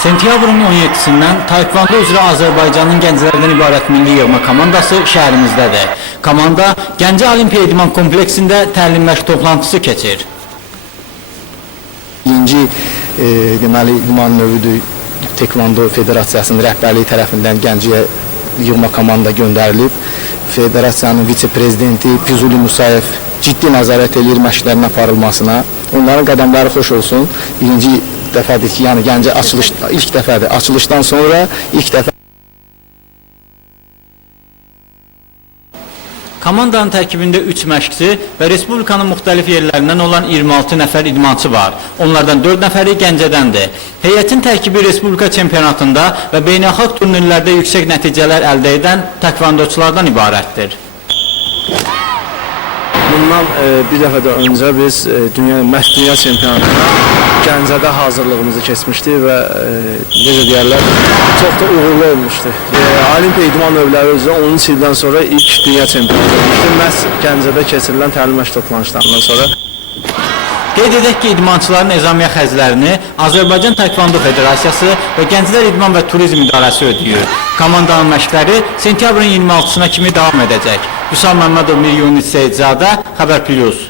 Sentyabrın 17-sindən taekvondo üzrə Azərbaycanın gənclərdən ibarət milli yığma komandası şəhərimizdədir. Komanda Gəncə Olimpiya İdman kompleksində təlim məşq toplantısı keçir. Birinci deməli idman növüdür. Taekwondo Federasiyasının rəhbərliyi tərəfindən Gəncəyə yığma komanda göndərilib. Federasiyanın vitse-prezidenti Füzuli Musayev ciddi nəzarət edir məşqlərin aparılmasına. Onların qədəmləri xoş olsun. Birinci dəfədir ki, yəni Gəncə ilk dəfədir. Açılışdan sonra ilk dəfə. Komandanın tərkibində 3 məşqçi və Respublikanın müxtəlif yerlərindən olan 26 nəfər idmançı var. Onlardan 4 nəfəri Gəncədəndir. Heyətin tərkibi Respublika çempionatında və beynəlxalq turnirlərdə yüksək nəticələr əldə edən taekvondoçulardan ibarətdir. Bundan bir dəfə də öncə biz dünya çempionatına Gəncədə hazırlığımızı keçmişdik və necə deyərlər, çox da uğurlu olmuşdu. Olimpiya idman növləri üzrə 13 ildən sonra ilk dünya çempionatı olmuşdu. Məhz Gəncədə keçirilən təlim məşq toplanışlarından sonra. Qeyd edək ki, idmançıların ezamiyə xərclərini Azərbaycan Taekwondo Federasiyası və Gənclər İdman və Turizm İdarəsi ödəyir. Komandanın məşqləri sentyabrın 26-sına kimi davam edəcək. Vüsal Məmmədov, Mir Yunus Seyidzadə, Xəbər Plus.